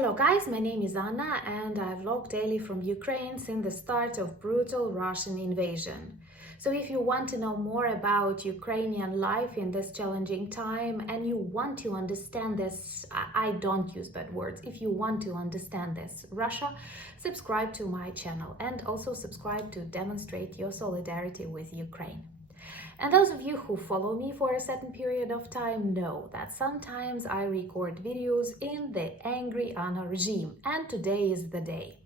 Hello guys, my name is Anna and I vlog daily from Ukraine since the start of brutal Russian invasion. So if you want to know more about Ukrainian life in this challenging time and you want to understand this, I don't use bad words, if you want to understand this Russia, subscribe to my channel and also subscribe to demonstrate your solidarity with Ukraine. And those of you who follow me for a certain period of time know that sometimes I record videos in the angry Anna regime, and today is the day.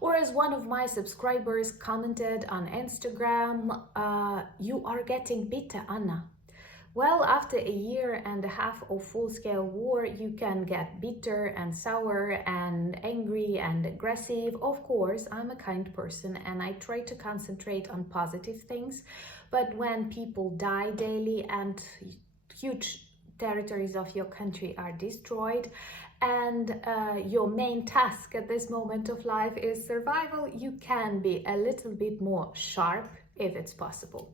Or as one of my subscribers commented on Instagram, you are getting bitter, Anna. Well, after a year and a half of full-scale war, you can get bitter and sour and angry and aggressive. Of course, I'm a kind person and I try to concentrate on positive things. But when people die daily and huge territories of your country are destroyed and your main task at this moment of life is survival, you can be a little bit more sharp if it's possible.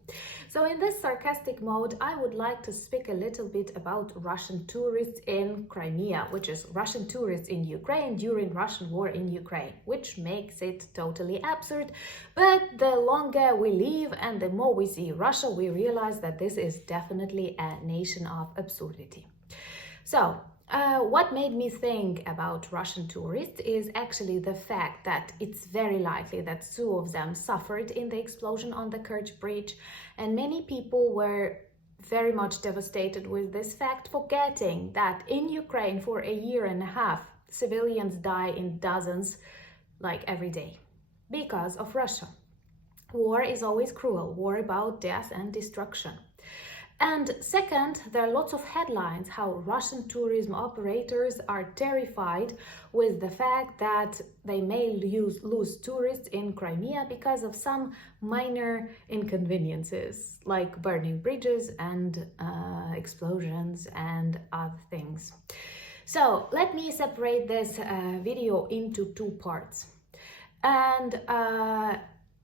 So in this sarcastic mode, I would like to speak a little bit about Russian tourists in Crimea, which is Russian tourists in Ukraine during Russian war in Ukraine, which makes it totally absurd. But the longer we live and the more we see Russia, we realize that this is definitely a nation of absurdity. So, what made me think about Russian tourists is actually the fact that it's very likely that two of them suffered in the explosion on the Kerch Bridge, and many people were very much devastated with this fact, forgetting that in Ukraine for a year and a half, civilians die in dozens, like every day, because of Russia. War is always cruel, war about death and destruction. And second, there are lots of headlines how Russian tourism operators are terrified with the fact that they may lose tourists in Crimea because of some minor inconveniences like burning bridges and explosions and other things. So let me separate this video into two parts. And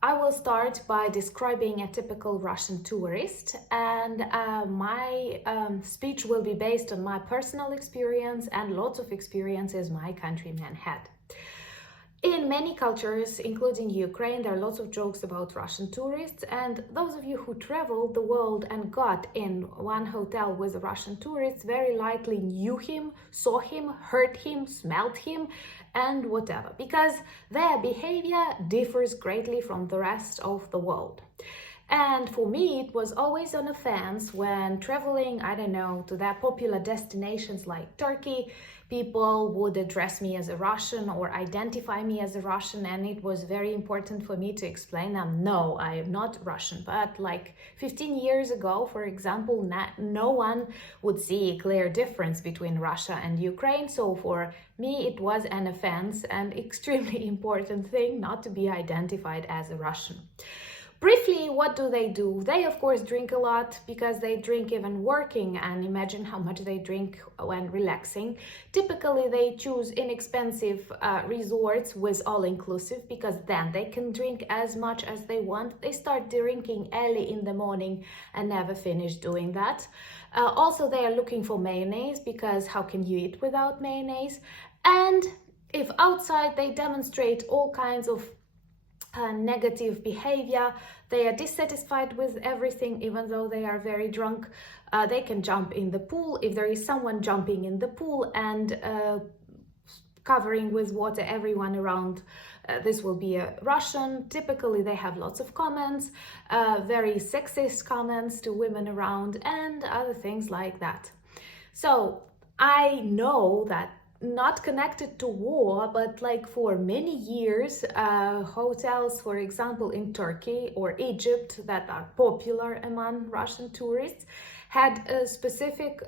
I will start by describing a typical Russian tourist, and my speech will be based on my personal experience and lots of experiences my countrymen had. In many cultures, including Ukraine, there are lots of jokes about Russian tourists, and those of you who traveled the world and got in one hotel with Russian tourists very likely knew him, saw him, heard him, smelled him, and whatever, because their behavior differs greatly from the rest of the world. And for me, it was always an offense when traveling, I don't know, to their popular destinations like Turkey, people would address me as a Russian or identify me as a Russian, and it was very important for me to explain them, no, I am not Russian. But like 15 years ago, for example, no one would see a clear difference between Russia and Ukraine. So for me, it was an offense and extremely important thing not to be identified as a Russian. Briefly, what do? They, of course, drink a lot because they drink even working, and imagine how much they drink when relaxing. Typically, they choose inexpensive resorts with all-inclusive because then they can drink as much as they want. They start drinking early in the morning and never finish doing that. Also, they are looking for mayonnaise because how can you eat without mayonnaise? And if outside they demonstrate all kinds of negative behavior, they are dissatisfied with everything even though they are very drunk. They can jump in the pool if there is someone jumping in the pool and covering with water everyone around. This will be a Russian. Typically they have lots of comments, very sexist comments to women around and other things like that. So I know that not connected to war, but like for many years, hotels, for example, in Turkey or Egypt that are popular among Russian tourists had a specific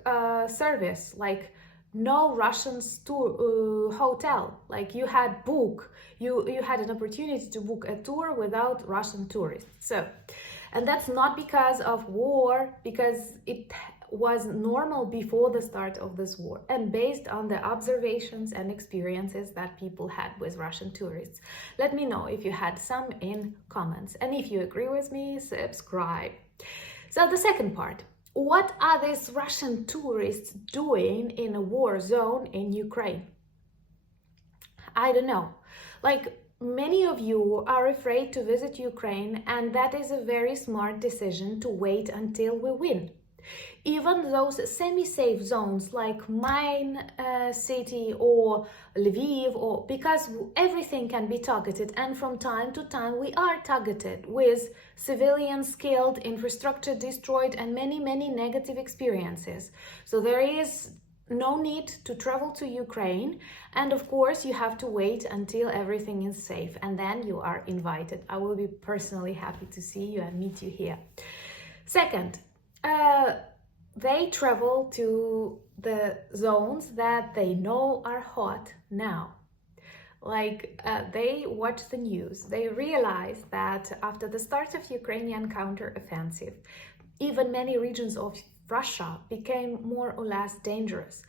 service, like no Russians tour hotel. Like you had had an opportunity to book a tour without Russian tourists. So, and that's not because of war, because it was normal before the start of this war and based on the observations and experiences that people had with Russian tourists. Let me know if you had some in comments, and if you agree with me, subscribe. So the second part, what are these Russian tourists doing in a war zone in Ukraine? I don't know. Like, many of you are afraid to visit Ukraine, and that is a very smart decision to wait until we win. Even those semi-safe zones like mine city or Lviv, or because everything can be targeted, and from time to time we are targeted with civilians killed, infrastructure destroyed, and many negative experiences. So there is no need to travel to Ukraine, and of course you have to wait until everything is safe, and then you are invited. I will be personally happy to see you and meet you here. Second, they travel to the zones that they know are hot now. Like, they watch the news. They realize that after the start of Ukrainian counteroffensive, even many regions of Russia became more or less dangerous.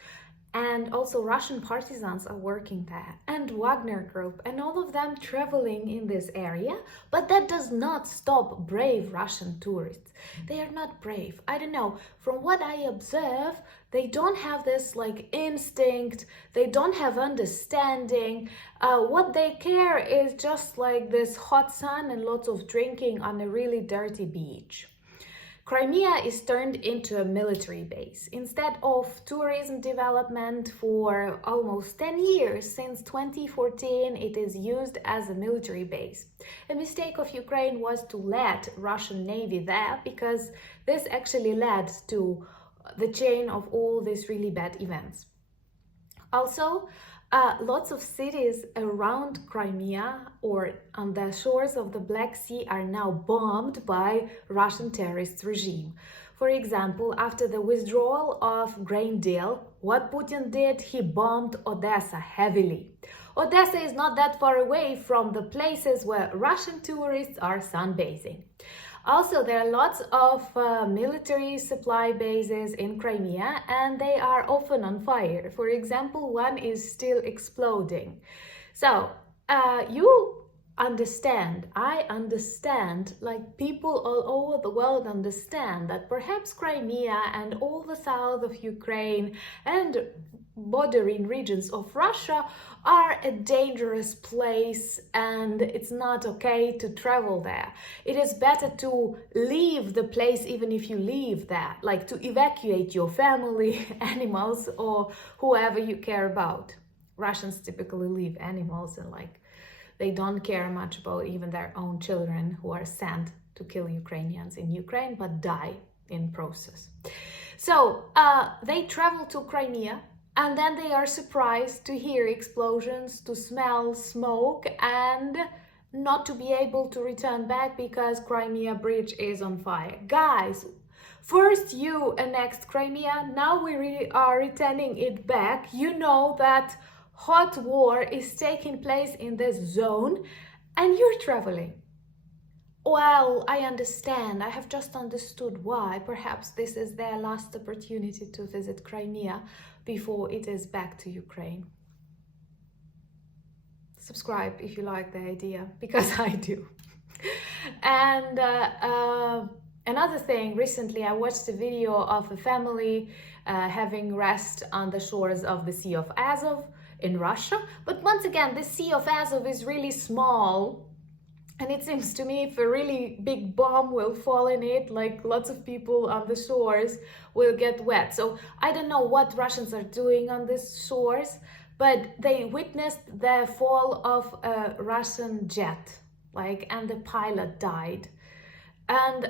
And also Russian partisans are working there, and Wagner Group, and all of them traveling in this area. But that does not stop brave Russian tourists. They are not brave. I don't know. From what I observe, they don't have this like instinct. They don't have understanding. What they care is just like this hot sun and lots of drinking on a really dirty beach. Crimea is turned into a military base. Instead of tourism development for almost 10 years, since 2014, it is used as a military base. A mistake of Ukraine was to let Russian Navy there, because this actually led to the chain of all these really bad events. Also, lots of cities around Crimea or on the shores of the Black Sea are now bombed by Russian terrorist regime. For example, after the withdrawal of grain deal, what Putin did, he bombed Odessa heavily. Odessa is not that far away from the places where Russian tourists are sunbathing. Also, there are lots of military supply bases in Crimea, and they are often on fire. For example, one is still exploding. So, you understand, I understand, like people all over the world understand that perhaps Crimea and all the south of Ukraine and bordering regions of Russia are a dangerous place, and it's not okay to travel there. It is better to leave the place even if you leave there, like to evacuate your family, animals, or whoever you care about. Russians typically leave animals, and like they don't care much about even their own children who are sent to kill Ukrainians in Ukraine but die in process. So they travel to Crimea, and then they are surprised to hear explosions, to smell smoke, and not to be able to return back because Crimea bridge is on fire. Guys, first you annexed Crimea, now we are returning it back. You know that hot war is taking place in this zone, and you're traveling. Well, I understand. I have just understood why. Perhaps this is their last opportunity to visit Crimea before it is back to Ukraine. Subscribe if you like the idea, because I do. And another thing, recently I watched a video of a family having rest on the shores of the Sea of Azov in Russia. But once again, the Sea of Azov is really small. And it seems to me if a really big bomb will fall in it, like lots of people on the shores will get wet. So I don't know what Russians are doing on these shores, but they witnessed the fall of a Russian jet, and the pilot died. And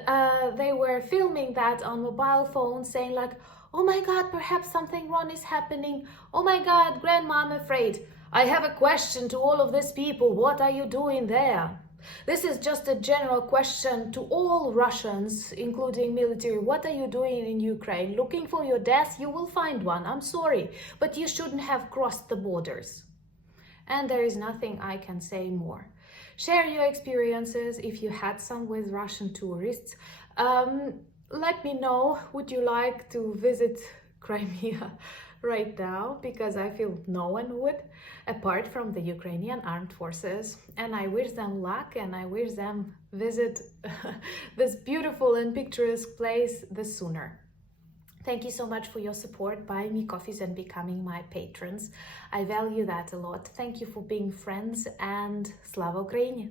they were filming that on mobile phones, saying like, oh my God, perhaps something wrong is happening. Oh my God, Grandma, I'm afraid. I have a question to all of these people. What are you doing there? This is just a general question to all Russians, including military. What are you doing in Ukraine? Looking for your death? You will find one. I'm sorry, but you shouldn't have crossed the borders. And there is nothing I can say more. Share your experiences if you had some with Russian tourists. Let me know, would you like to visit Crimea right now? Because I feel no one would, apart from the Ukrainian armed forces. And I wish them luck, and I wish them visit this beautiful and picturesque place the sooner. Thank you so much for your support, buying me coffees and becoming my patrons. I value that a lot. Thank you for being friends, and Slava Ukraini!